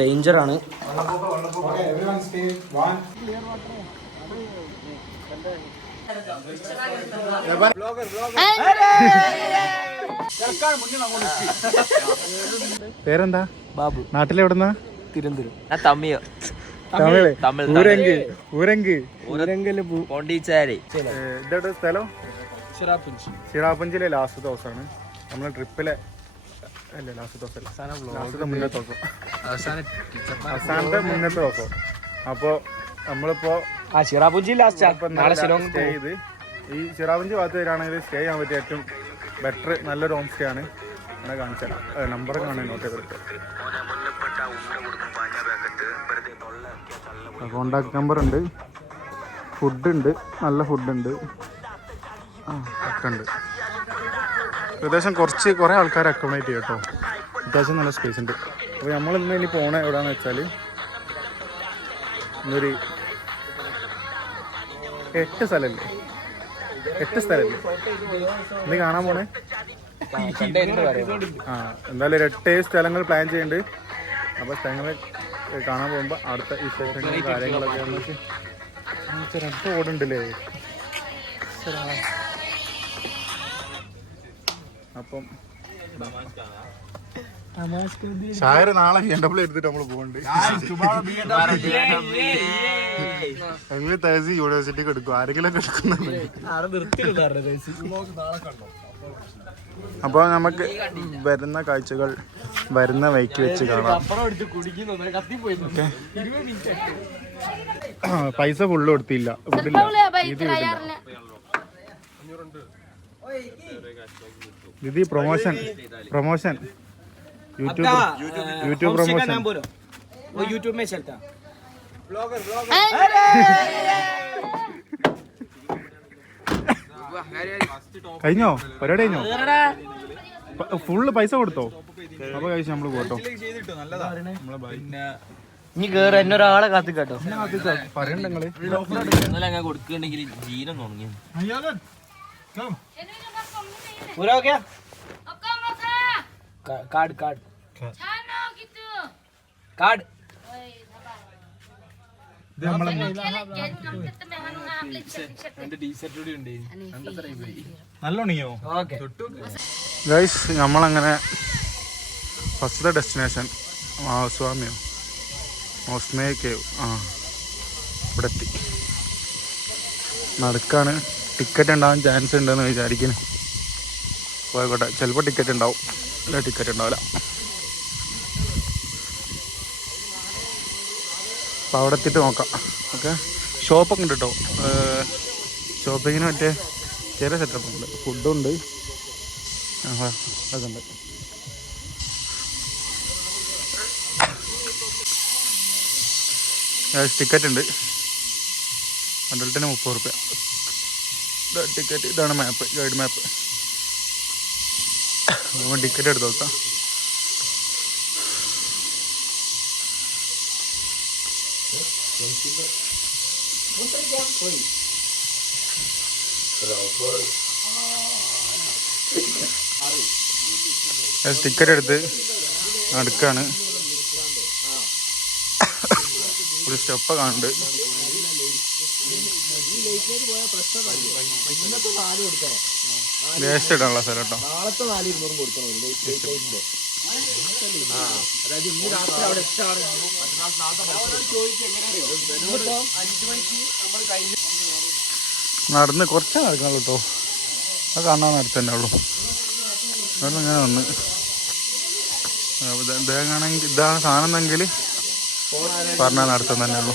Danger ആണ് പേരെന്താ? ബാബു. നാട്ടിലെവിടുന്ന? തിരുവനന്തപുരം. ഞാൻ തമ്മിയോ തമിഴ്. തമിഴ്, ഊരങ്ക്. ഊരങ്ക്. ഊരങ്കിൽ പോണ്ടിച്ചാരി. ഇതോടെ സ്ഥലം? ചിറാപ്പുഞ്ചി ചിറാപ്പുഞ്ചിലെ ലാസ്റ്റ് ദിവസമാണ് നമ്മളെ ട്രിപ്പിലെ അല്ല ലാസ്റ്റ് ദിവസം ലാസ്റ്റത്തെ മുന്നത്തെ ദിവസം അവസാനത്തെ മുന്നത്തെ ദിവസം അപ്പോൾ നമ്മളിപ്പോ ആ ചിറാപ്പുഞ്ചി ലാസ്റ്റ് നാളെ ശിലോങ് സ്റ്റേ ചെയ്ത്. ഈ ചിറാപുഞ്ചി ഭാഗത്ത് വരികയാണെങ്കിൽ സ്റ്റേ ചെയ്യാൻ പറ്റിയ ഏറ്റവും ബെറ്റർ നല്ലൊരു ഹോം സ്റ്റേ ആണ്. അങ്ങനെ കാണിച്ചാൽ നമ്പർ കാണാൻ നോട്ട് ചെയ്തെടുത്ത് കോണ്ടാക്ട് നമ്പർ ഉണ്ട്. ഫുഡ് ഉണ്ട്. നല്ല ഫുഡ് ഉണ്ട്. ആ ഒക്കെ ഉണ്ട്. ഏകദേശം കുറച്ച് കുറേ ആൾക്കാർ അക്കോമഡേറ്റ് ചെയ്യും കേട്ടോ. അത്യാവശ്യം നല്ല സ്പേസ് ഉണ്ട്. അപ്പോൾ നമ്മൾ ഇന്ന് ഇനി പോണ എവിടെയാണെന്ന് വെച്ചാൽ ഇന്നൊരു എട്ട് സ്ഥലമല്ലേ എട്ട് സ്ഥലമല്ലേ ഇന്ന് കാണാൻ പോണേ? ആ എന്തായാലും എട്ട് സ്ഥലങ്ങൾ പ്ലാൻ ചെയ്യുന്നുണ്ട് അപ്പോൾ സ്ഥലങ്ങൾ കാണാൻ പോകുമ്പോൾ അടുത്ത വിശേഷങ്ങളും കാര്യങ്ങളൊക്കെ രണ്ട് ഓടുണ്ടല്ലേ അപ്പം ഷായർ നാളെ ബി എം ഡബ്ല്യൂ എടുത്തിട്ട് നമ്മൾ പോകണ്ട് ഞങ്ങൾ തേസി യൂണിവേഴ്സിറ്റിക്ക് എടുക്കും. ആരെങ്കിലും എടുക്കുന്നുണ്ട്? അപ്പോൾ നമുക്ക് വരുന്ന കാഴ്ചകൾ വരുന്ന വൈക്ക് വെച്ച് കാണാം. പൈസ ഫുള്ള് കൊടുത്തില്ല. ഇതില്ല. ഇത് promotion promotion YouTube YouTube promotion वो यूट्यूब में चलता കഴിഞ്ഞോ പരിപാടി കഴിഞ്ഞോ ഫുള്ള് പൈസ കൊടുത്തോ അപ്പൊ കഴിച്ചു നമ്മള് പോട്ടോ ഇനി കേറ് എന്നെ ഒരാളെ കാത്തു കേട്ടോ പറയണ്ട നിങ്ങള് ഇന്നലെ അങ്ങനെ കൊടുക്കുകയാണെങ്കിൽ ജീരം തുടങ്ങി पूरा हो गया का- कार्ड कार्ड कार्ड ഇത് നമ്മളെ നല്ലോണിയോ ഓക്കെ ഗൈസ് നമ്മളങ്ങനെ ഫസ്റ്റത്തെ ഡെസ്റ്റിനേഷൻ സ്വാമിയോ മോസ്മേ കേവ് ആ ഇവിടെ എത്തി നടക്കാണ് ടിക്കറ്റ് ഉണ്ടാവാൻ ചാൻസ് ഉണ്ടെന്ന് വിചാരിക്കുന്നു. പോയിക്കോട്ടെ ചിലപ്പോൾ ടിക്കറ്റ് ഉണ്ടാവും. അല്ല ടിക്കറ്റ് ഉണ്ടാവില്ല. അപ്പോൾ അവിടെ എത്തിയിട്ട് നോക്കാം. ഓക്കെ? ഷോപ്പൊക്കെ ഉണ്ട് കേട്ടോ ഷോപ്പിങ്ങിന് മറ്റേ ചെറിയ സെറ്റപ്പ് ഉണ്ട്. ഫുഡും ഉണ്ട്. അതുണ്ട്. ടിക്കറ്റ് ഉണ്ട്. അഡൽട്ടിന് മുപ്പത് റുപ്യ. ടിക്കറ്റ് ഇതാണ് മാപ്പ് ഗൈഡ് മാപ്പ് നമ്മൾ ടിക്കറ്റ് എടുത്ത് നോക്കാം. ടിക്കറ്റ് എടുത്ത് അടുക്കാണ് ഒരു സ്റ്റെപ്പ് കാണുന്നുണ്ട്. വേസ്റ്റ് ഇടാനുള്ള സ്ഥലം കേട്ടോ. നാളത്തെ നാല് ഇരുന്നൂറും കൊടുക്കണം അതായത് ഇന്ന് രാത്രി അവിടെ എത്താണ് നടന്ന് കുറച്ച് നടക്കാനുള്ളൂ കേട്ടോ. അത് കാണാൻ നടത്തന്നെ തന്നെ ഉള്ളൂ. അവിടെ ഇങ്ങനെ വന്ന്. ഇതാണെങ്കിൽ ഇതാണ് സാധനം എന്നെങ്കിൽ പറഞ്ഞാൽ നടത്തം തന്നെ ഉള്ളൂ.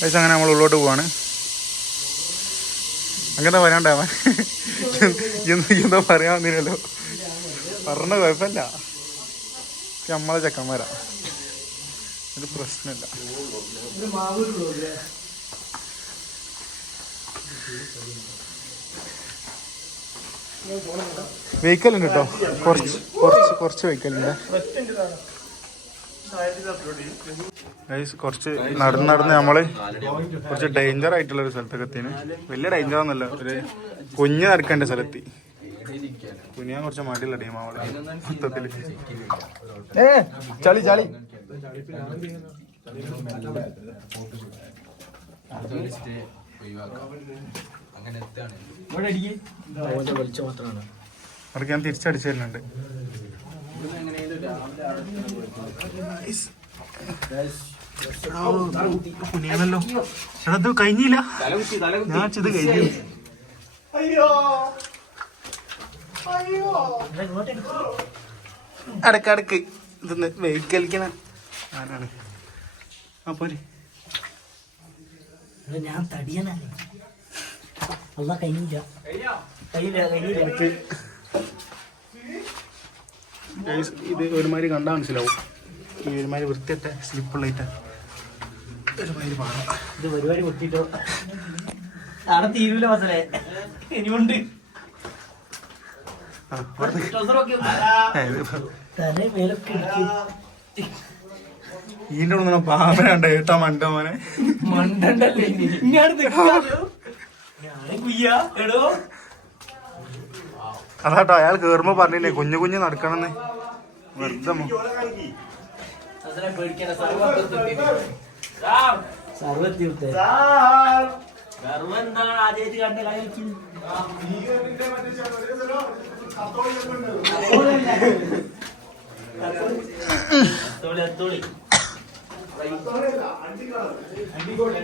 പൈസ അങ്ങനെ നമ്മൾ ഉള്ളോട്ട് പോവാണ്. അങ്ങനെ വരാണ്ടാവാൻ എന്താ പറയാൻ വന്നില്ലല്ലോ. പറഞ്ഞ കുഴപ്പമില്ല. നമ്മളെ ചെക്കന്മാരാ. ഒരു പ്രശ്നമില്ല. വെഹിക്കൽ ഉണ്ട് കേട്ടോ കുറച്ച് കുറച്ച് കുറച്ച് വെഹിക്കൽ ഉണ്ട്. കുറച്ച് നടന്ന് നടന്ന് നമ്മൾ കുറച്ച് ഡേഞ്ചർ ആയിട്ടുള്ള ഒരു സ്ഥലത്തൊക്കെ എത്തിന് വലിയ ഡേഞ്ചർ ഒന്നുമല്ല. ഒരു കുഞ്ഞ് നടക്കേണ്ട സ്ഥലത്തി കുഞ്ഞാൻ കുറച്ച് മടിയുള്ള ടീമാവളെ മൊത്തത്തിൽ. ഏ ചളി ചളി. അവർക്ക് ഞാൻ തിരിച്ചടിച്ചു തരുന്നുണ്ട്. കുനിയാണല്ലോ. എടാ ഇത് കഴിഞ്ഞില്ല. ഞാൻ ഇത് കഴിഞ്ഞു. അടക്കടക്ക് ഇതൊന്ന് വെഹിക്കലിക്കണ ആരാണ്? പോരെ. ഞാൻ തടിയനല്ലേ അല്ല കഴിഞ്ഞില്ല. കഴിഞ്ഞില്ല കഴിഞ്ഞില്ല. ഇത് ഒരുമാതിരി കണ്ടാൽ മനസ്സിലാവും. ഈ ഒരുമാതിരി വൃത്തിയത്തെ സ്ലിപ്പുള്ളായിട്ട് ഒരുമാതിരി പാടാം. ഇത് പരിപാടി പൊട്ടിട്ടോ അവിടെ തീരൂല മസലേ. ഇനിയുണ്ട്. നിന്ന് മണ്ട ഏട്ടാ മണ്ടമോനെ മണ്ടണ്ടല്ലേ ഞാനും കുയ്യ. എടോ. അതാട്ടോ അയാൾ കേറുമ്പോ പറഞ്ഞില്ലേ കുഞ്ഞു കുഞ്ഞു നടക്കണമെന്ന് വെറുതെ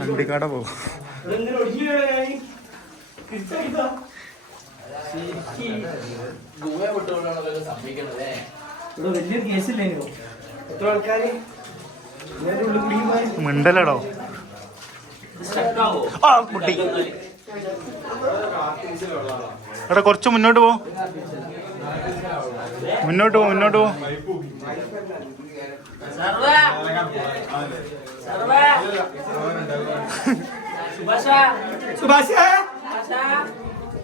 വണ്ടിക്കാട പോകും ഇവിടെ വലിയൊരു കേസില്ലേനോ എത്ര ആൾക്കാര് ഇതിന്റെ ഉള്ളിൽ കുടിക്കുമ്പോൾ മിണ്ടലടോ. ആ കുട്ടി. എടാ കുറച്ച് മുന്നോട്ട് പോ. മുന്നോട്ട് പോ മുന്നോട്ട് പോ. സർവ. സർവ സുഭാഷ സുഭാഷ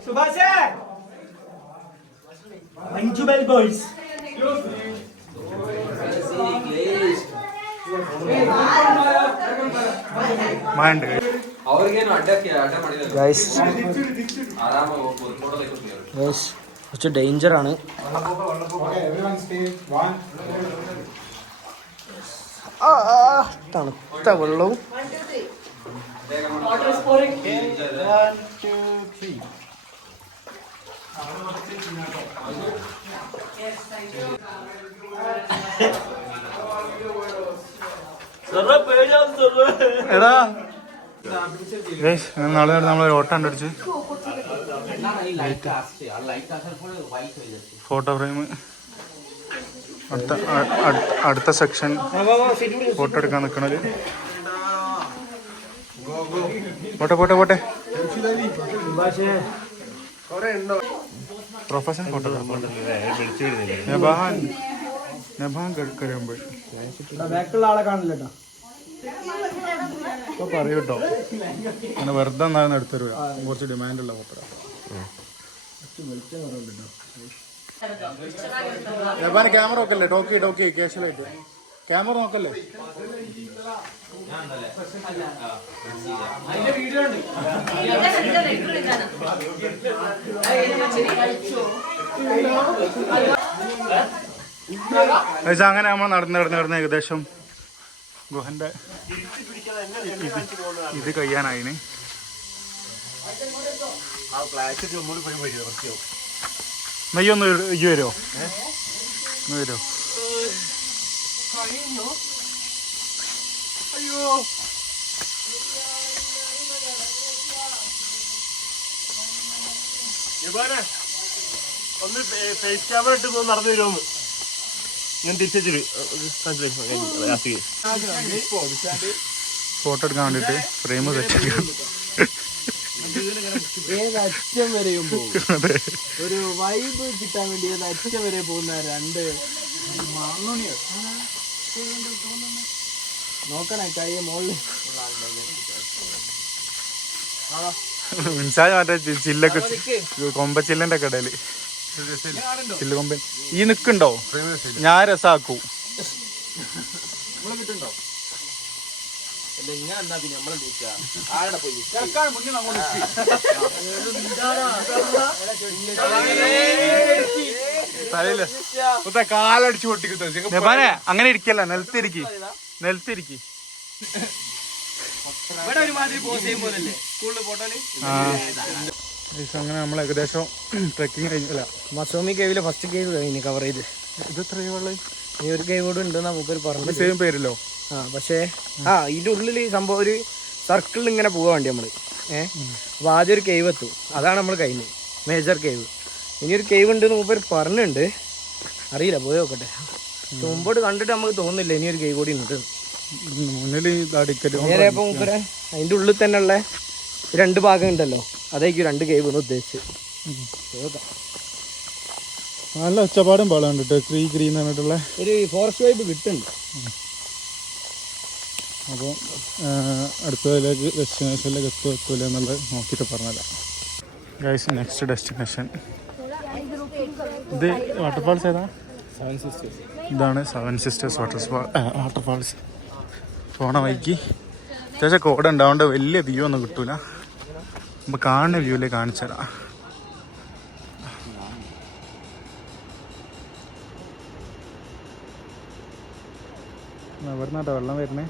സുഭാഷേ! മഞ്ജുബൽ ബോയ്സ് കുറച്ച് ഡേഞ്ചർ ആണ്. തണുത്ത വെള്ളവും. 1 2 3 എടാ. നാളെ നമ്മൾ ഓട്ടം ഫോട്ടോ ഫ്രെയിം. അടുത്ത അടുത്ത സെക്ഷൻ ഫോട്ടോ എടുക്കാൻ നിൽക്കണത് പോട്ടെ പോട്ടെ പോട്ടെ. പ്രൊഫഷണൽ ഫോട്ടോഗ്രാഫർ നബാൻ നബാൻ കഴിയുമ്പോൾ. ബാക്കിലുള്ള ആളെ കാണില്ല ഇപ്പൊ പറയൂ കേട്ടോ. അങ്ങനെ വെറുതെ എന്നാലും എടുത്തരുക കുറച്ച് ഡിമാൻഡുള്ള ഫോട്ടോഗ്രാഫർ ജപ്പാൻ ക്യാമറ നോക്കല്ലേ ടോക്കി ടോക്കി കാഷ്വലായിട്ട് ക്യാമറ നോക്കല്ലേ? പക്ഷെ അങ്ങനെ നമ്മൾ നടന്ന് നടന്ന് നടന്ന് ഏകദേശം ഗുഹന്റെ ഇത് കഴിയാനായിന്. നെയ്യൊന്ന് ഇയ്യ് വരുമോ ഒന്ന് വരുമോ ഒന്ന് ഫേസ് ക്യാമറ ഇട്ട് ഒന്ന് നടന്നു വരുമോ ഞാൻ തിരിച്ചു ഫോട്ടോ എടുക്കാൻ വേണ്ടിട്ട് ഫ്രെയിം സെറ്റ് ചെയ്യാൻ ഏത് അറ്റം വരെയും പോകും. ഒരു വൈബ് കിട്ടാൻ വേണ്ടി ഏത് അറ്റം വരെ പോകുന്ന രണ്ട് നോക്കണേ കൈ മിൻസാജ് മറ്റേ ചില്ലൊക്കെ കൊമ്പച്ചില്ലന്റെ കടയിൽ. ചില്ല് കൊമ്പൻ ഈ നിക്കുണ്ടോ? ഞാൻ രസാക്കൂ. കാലടിച്ചു പൊട്ടിക്കിട്ടോ അങ്ങനെ ഇരിക്കല്ല? നിലത്തിരിക്കി. നിലത്തിരിക്കി. അങ്ങനെ നമ്മൾ ഏകദേശം ട്രെക്കിംഗ് കഴിഞ്ഞില്ല. മസോമി കേവിലെ ഫസ്റ്റ് കേവ് കഴിഞ്ഞു കവർ ചെയ്ത്. ഇത് എത്ര ഈ ഒരു കേവ് കൂടെ ഉണ്ടെന്ന് നമുക്കൊരു പറഞ്ഞു സെയിം പേരില്ലോ ആ പക്ഷേ ആ ഇതിന്റെ ഉള്ളിൽ ഈ സംഭവം ഒരു സർക്കിളിൽ ഇങ്ങനെ പോകാൻ വേണ്ടി നമ്മൾ ഏഹ് അപ്പോൾ ആദ്യം ഒരു കേവ് എത്തും. അതാണ് നമ്മൾ കഴിഞ്ഞത്. മേജർ കേവ് ഇനി ഒരു കേവ് ഉണ്ട് മൂപ്പർ പറഞ്ഞിട്ടുണ്ട്. അറിയില്ല പോയി നോക്കട്ടെ. മുമ്പോട്ട് കണ്ടിട്ട് നമുക്ക് തോന്നുന്നില്ല ഇനിയൊരു കേവ് കൂടി ഉണ്ട്. മുന്നിൽ നേരെ ഇപ്പൊ മൂപ്പര് അതിന്റെ ഉള്ളിൽ തന്നെ ഉള്ള രണ്ട് ഭാഗം ഉണ്ടല്ലോ. അതായിരിക്കും രണ്ട് കേവ് എന്ന് ഉദ്ദേശിച്ച് നല്ല ഒച്ചപ്പാടും പാടാണ്ട് കേട്ടോ ക്രീ ക്രീ എന്ന് പറഞ്ഞിട്ടുള്ള ഒരു ഫോറസ്റ്റ് വൈബ് കിട്ടുന്നുണ്ട്. അപ്പോൾ അടുത്തതിലേക്ക് ഡെസ്റ്റിനേഷനിലേക്ക് എത്തുമോ എത്തൂല എന്നുള്ളത് നോക്കിയിട്ട് പറഞ്ഞുതരാം. ഗൈസ് നെക്സ്റ്റ് ഡെസ്റ്റിനേഷൻ ഇത് വാട്ടർഫാൾസ് ഏതാ? ഇതാണ് സെവൻ സിസ്റ്റേഴ്സ് വാട്ടർ വാട്ടർഫാൾസ് പോണ വൈക്ക് അത്യാവശ്യം കോട ഉണ്ടാവേണ്ട വലിയ വ്യൂ ഒന്നും കിട്ടൂല. നമ്മൾ കാണുന്ന വ്യൂവിലേ കാണിച്ചു തരാം. എവിടുന്നാട്ടോ വെള്ളം വരുന്നേ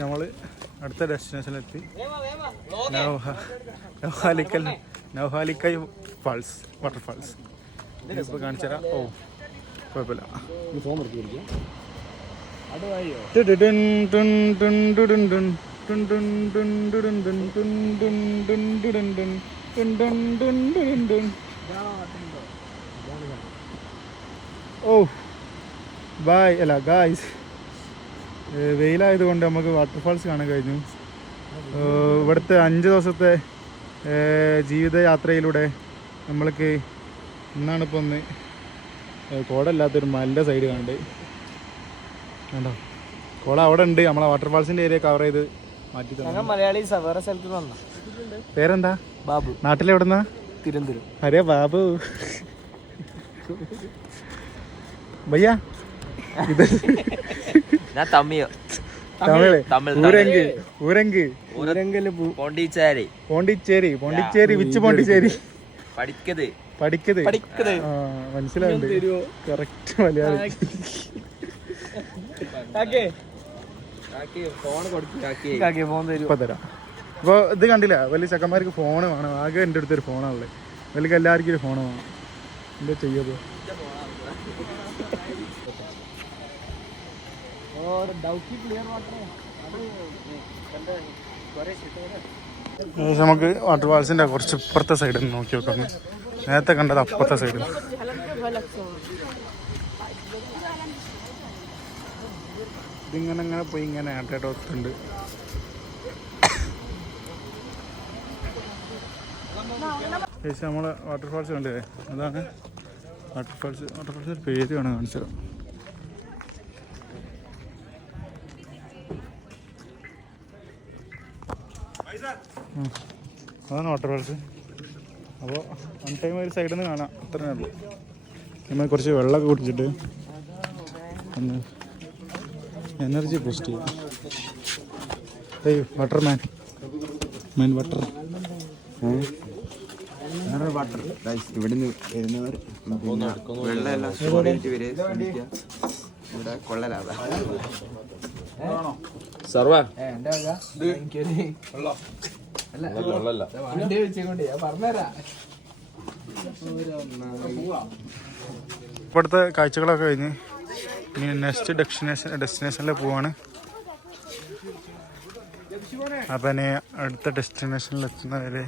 നമ്മൾ അടുത്ത ഡെസ്റ്റിനേഷനിലെത്തി നൗഹാലിക്കൽ നൗഹാലിക്കൈ ഫാൾസ് വാട്ടർ ഫാൾസ് ഇപ്പോൾ കാണിച്ചു ഓ കുഴപ്പമില്ല ഓ ബൈ അല്ല ഗായ്സ് വെയിലായതുകൊണ്ട് നമുക്ക് വാട്ടർഫാൾസ് കാണാൻ കഴിഞ്ഞു. ഇവിടുത്തെ അഞ്ച് ദിവസത്തെ ജീവിതയാത്രയിലൂടെ നമ്മൾക്ക് ഇന്നാണ് ഇപ്പോൾ ഒന്ന് കോടല്ലാത്തൊരു മലന്റെ സൈഡ് കണ്ട്. കണ്ടോ? കോള അവിടെ ഉണ്ട്. നമ്മളെ വാട്ടർഫാൾസിന്റെ ഏരിയ കവർ ചെയ്ത് മാറ്റി മലയാളി വേറെ സ്ഥലത്ത് വന്ന. പേരെന്താ? ബാബു. നാട്ടിലെവിടുന്നാ? തിരുവനന്തപുരം. അരേ ബാബു. ഭയ്യ ഇത് ഞാൻ തമ്മിയോ തമിഴ്. തമിഴ്, ഊരങ്ക് ഊരങ്ക്. ഊരെങ്കിലും പോണ്ടിച്ചേരി. പോണ്ടിച്ചേരി പോണ്ടിച്ചേരി വിച്ച് പോണ്ടിച്ചേരി. പഠിക്കത്. പഠിക്കത്. പഠിക്കത്. ആ മനസ്സിലാവുണ്ട് കറക്റ്റ് മലയാളം. ഫോൺ കൊടുക്കാക്കി കാക്കി. ഫോൺ തരൂ. ഇപ്പൊ അപ്പോൾ ഇത് കണ്ടില്ല വലിയ ചെക്കന്മാർക്ക് ഫോണ് വേണം. ആകെ എന്റെ അടുത്തൊരു ഫോണാണുള്ളത് വലിയ എല്ലാവർക്കും ഒരു ഫോണ് വേണം. എന്താ ചെയ്യത് ഏകദേശം നമുക്ക് വാട്ടർ ഫാൾസിന്റെ കുറച്ച് ഇപ്പുറത്തെ സൈഡിൽ നോക്കി നോക്കാം നേരത്തെ കണ്ടത് അപ്പുറത്തെ സൈഡിൽ ഇതിങ്ങനെ ഇങ്ങനെ പോയി ഇങ്ങനെ ആട്ടേട്ടോ ഒത്തുണ്ട്. ചേച്ചി നമ്മളെ വാട്ടർഫാൾസ് കണ്ടില്ലേ? അതാണ് വാട്ടർഫാൾസ് വാട്ടർഫാൾസിന്റെ പേര് വേണം കാണിച്ചത് ഉം. വാട്ടർ ഫാൾസ് അപ്പോൾ വൺ ടൈം ഒരു സൈഡിൽ നിന്ന് കാണാം. അത്രേ ഉള്ളൂ. നമ്മൾ കുറച്ച് വെള്ളമൊക്കെ കുടിച്ചിട്ട് ഒന്ന് എനർജി ബൂസ്റ്റ് ചെയ്യും. ഏയ് water man man water water ഇവിടുന്ന് വരുന്നവർ വെള്ളം വെള്ളമെല്ലാം സ്റ്റോർ ചെയ്തിട്ട് വരെ ഇവിടെ കൊള്ളലാതെ സർവ? ഇപ്പോഴത്തെ കാഴ്ചകളൊക്കെ കഴിഞ്ഞ്. ഇനി നെക്സ്റ്റ് ഡെസ്റ്റിനേഷൻ ഡെസ്റ്റിനേഷനിൽ പോവാണ്. അപ്പം ഇനി അടുത്ത ഡെസ്റ്റിനേഷനിൽ എത്തുന്നവരെ